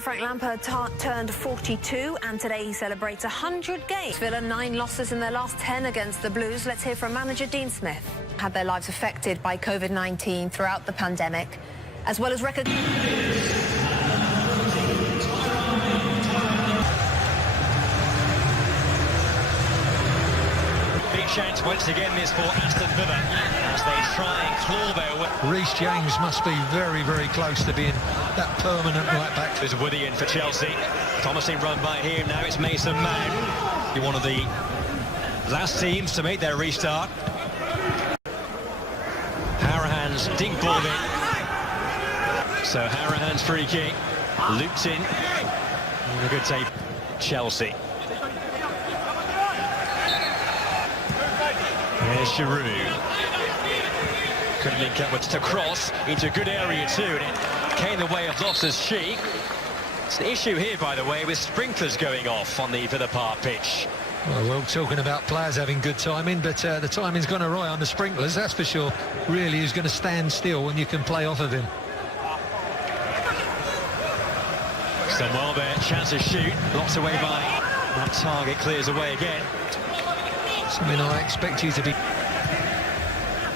Frank Lampard turned 42, and today he celebrates 100 games. Villa 9 losses in their last 10 against the Blues. Let's hear from manager Dean Smith. Had their lives affected by COVID-19 throughout the pandemic, as well as record... Big chance once again this for Aston Villa as they try and claw their way. Reece James must be very, very close to being that permanent right back. There's Woody in for Chelsea. Promising run by him. Now it's Mason Mount. One of the last teams to make their restart. Harahan's dink ball in. So Harahan's free kick. Looped in. And a good take. Chelsea. There's Giroud. Couldn't link up with to cross into a good area too, and it came the way of Loftus-Cheek. It's an issue here, by the way, with sprinklers going off on the Villa Park pitch. Well, we're talking about players having good timing, but the timing's gone awry on the sprinklers, that's for sure. Really, who's going to stand still when you can play off of him? Done well there, chance to shoot, blocked away by that target, clears away again. Something I expect you to be...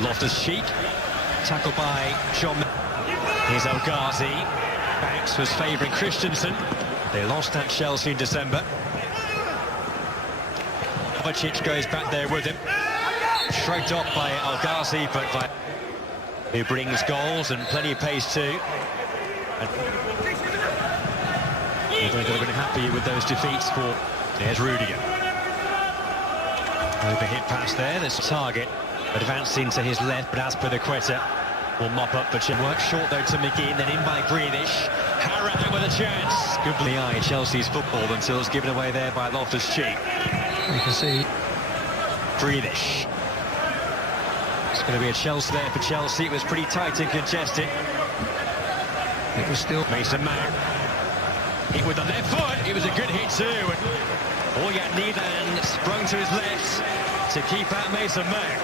Loftus-Cheek, tackled by John. Here's El Ghazi. Banks was favouring Christensen. They lost at Chelsea in December. Kovacic goes back there with him. Shrugged off by El Ghazi, but who brings goals and plenty of pace too. They're going to be happy with those defeats for... There's Rudiger. Overhit pass there, there's a target. Advancing to his left, but Azpilicueta will mop up for Chin. Work short though to McGinn, then in by Greenish. Harahan with a chance. Good for the eye, Chelsea's football until it's given away there by Loftus-Cheek. You can see Greenish. It's going to be a Chelsea there for Chelsea. It was pretty tight and congested. it was still... Mason Mount. Hit with the left foot. It was a good hit too. And Oyat Nilan sprung to his left to keep out Mason Mount.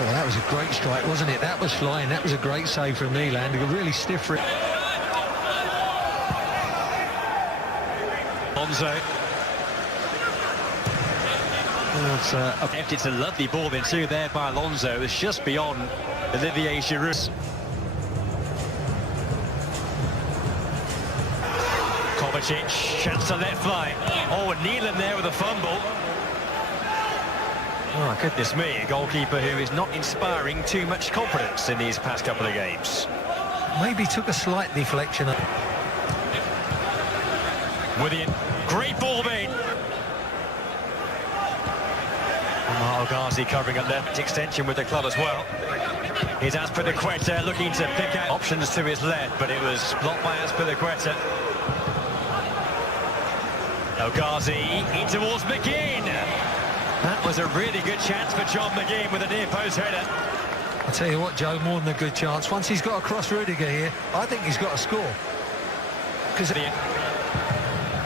Oh, that was a great strike, wasn't it? That was flying. That was a great save from Nilan. A really stiff... Alonso. It's a lovely ball in too there by Alonso. It's just beyond Olivier Giroud. Kovacic, chance to let fly. Oh, and Nilan there with a fumble. Oh, goodness me, a goalkeeper who is not inspiring too much confidence in these past couple of games. Maybe took a slight deflection. William, great ball in. El Ghazi covering up left extension with the club as well. Here's Azpilicueta looking to pick out options to his left, but it was blocked by Azpilicueta. El Ghazi in towards McGinn. That was a really good chance for John McGinn with a near post header. I'll tell you what, Joe, more than a good chance. Once he's got across Rudiger here, I think he's got to score. Because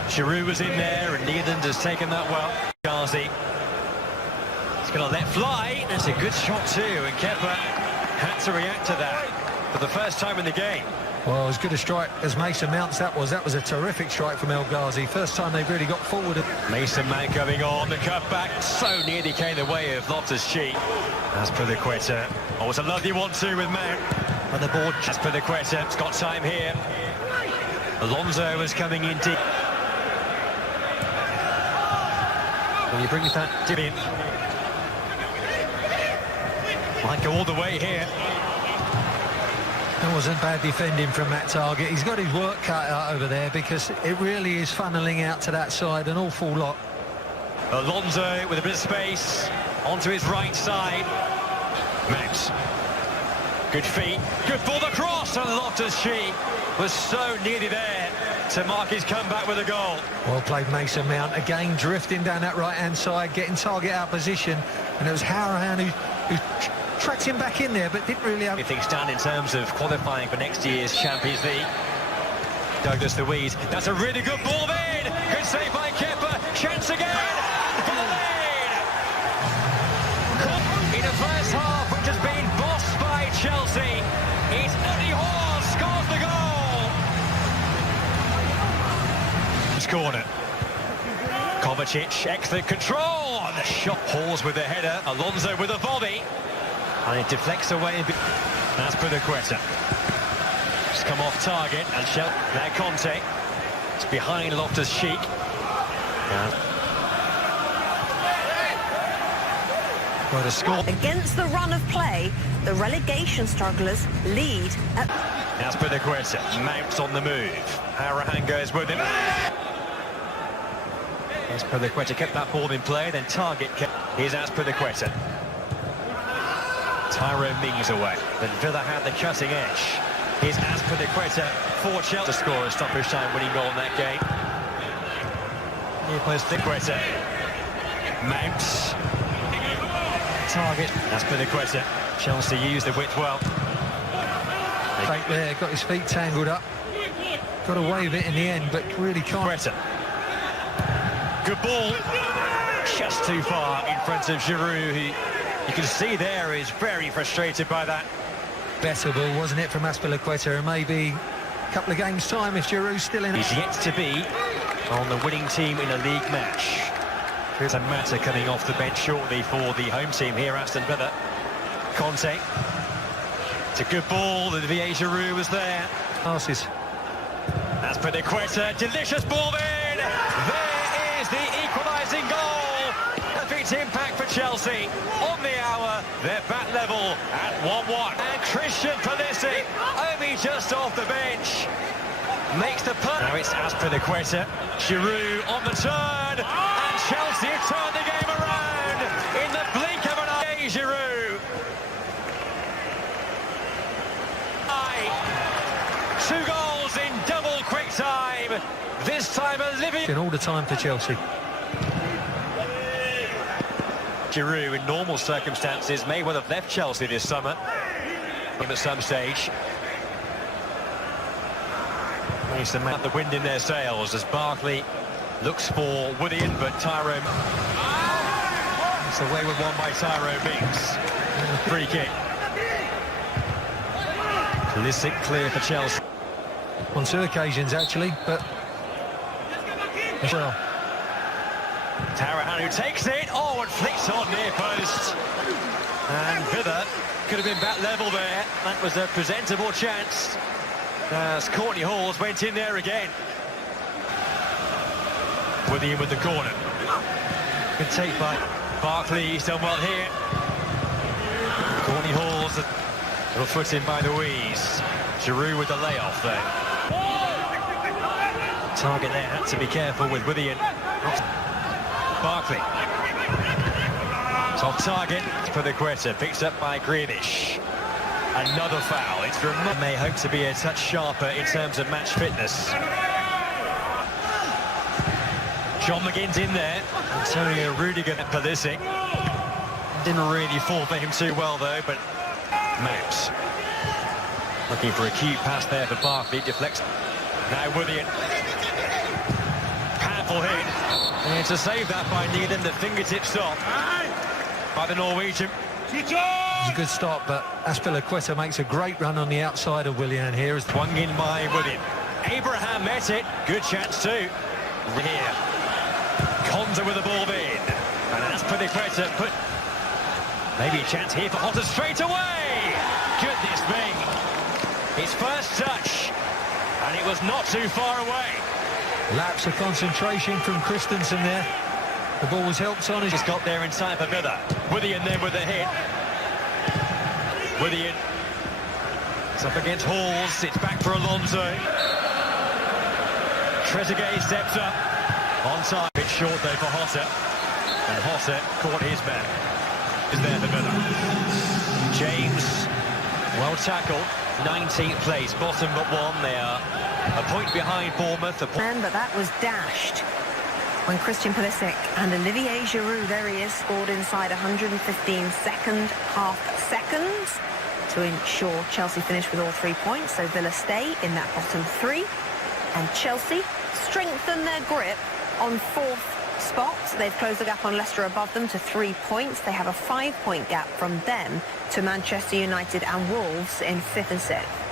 Giroud was in there and Nilan has taken that well. Ghazi. He's going to let fly. That's a good shot too, and Kepa had to react to that for the first time in the game. Well, as good a strike as Mason Mount's that was a terrific strike from El Ghazi. First time they've really got forward. Mason Mount going on, the cutback so nearly came the way of Loftus-Cheek. Azpilicueta. Oh, it's a lovely 1-2 with Mount on the board. Azpilicueta, it's got time here. Alonso is coming in deep. When you bring that dip in, might go all the way here. That wasn't bad defending from that target. He's got his work cut out over there because it really is funneling out to that side an awful lot. Alonso with a bit of space onto his right side. Max. Good feet. Good for the cross, and Loftus-Cheek was so nearly there to mark his comeback with a goal. Well played, Mason Mount. Again, drifting down that right-hand side, getting target out position. And it was Harahan who tracked him back in there, but didn't really have... Everything's done in terms of qualifying for next year's Champions League. Douglas Luiz, that's a really good ball in. Good save by Kepa. Chance again for the lead. In the first half, which has been bossed by Chelsea, it's Eddie Hall scores the goal. corner. Kovacic, excellent control, and the shot pulls with the header. Alonso with a volley, and it deflects away. That's Astăn. Just come off target, and now Conte. It's behind Loftus-Cheek. Got a score. Against the run of play, the relegation strugglers lead at... Astăn mounts on the move. Arahan goes with him. Astăn kept that ball in play, then target kept. Here's Astăn. Tyrone Mings away. But Villa had the cutting edge. Here's Astăn for Chelsea to score a stoppage time winning goal in that game. Here plays Astăn. Mounts. Target. Astăn. Chelsea used the width well. Right there, got his feet tangled up. Got away with it in the end, but really can't. Good ball. Just too far in front of Giroud, who you can see there is very frustrated by that. Better ball, wasn't it, from Astăn? And maybe a couple of games' time if Giroud's still in. He's yet to be on the winning team in a league match. Here's a Mata coming off the bench shortly for the home team here, Aston Villa. Conte. It's a good ball, the ViIla Giroud was there. Passes. Astăn, delicious ball in! There is the equalising goal! Perfect impact for Chelsea. On the hour, they're back level at 1-1. And Christian Pulisic, only just off the bench, makes the punt. Now it's Astăn, Giroud on the turn, and Chelsea have turned the game around in the blink of an eye. Giroud. 2 goals in double quick time. This time Olivia. All the time for Chelsea. Giroud, in normal circumstances, may well have left Chelsea this summer at some stage. Needs to mount the wind in their sails as Barkley looks for Willian, but Tyrone. It's a wayward one by Tyrone Mings. Free kick. Pulisic clear for Chelsea. On 2 occasions, actually, but... Well. Arahan who takes it, and flicks on near post. And Villa could have been back level there. That was a presentable chance. As Courtney Halls went in there again. Willian with the corner. Good take by Barkley, he's done well here. Courtney Halls, a little foot in by Louise. Giroud with the layoff there. Target there had to be careful with Willian. Barkley. It's off target for the Astăn, picked up by Grealish. Another foul. It's remote. May hope to be a touch sharper in terms of match fitness. John McGinn's in there. Antonio Rudiger and Pulisic. Didn't really fall for him too well though, but Mounts. Looking for a cute pass there for Barkley, deflects. Now Willian. Powerful hit. And to save that by Needham, the fingertip stop by the Norwegian. It's a good stop, but Astăn makes a great run on the outside of Willian here. Swung in by Willian. Abraham met it. Good chance too. Here. Konza with the ball in. And Astăn put... Maybe a chance here for Otter straight away. Goodness me. His first touch. And it was not too far away. Lapse of concentration from Christensen there. The ball was helped on. He's got there in time for Villa. Willian then with the hit. Willian. It's up against Halls. It's back for Alonso. Trezeguet steps up. On time. It's short though for Hosse. And Hosse caught his man. Is there for Villa. James. Well tackled. 19th place. Bottom but 1. They are a point behind Bournemouth. But that was dashed when Christian Pulisic and Olivier Giroud, there he is, scored inside 115 half seconds to ensure Chelsea finish with all 3 points. So Villa stay in that bottom 3, and Chelsea strengthen their grip on 4th spot. They've closed the gap on Leicester above them to 3 points. They have a 5-point gap from them to Manchester United and Wolves in 5th and 6th.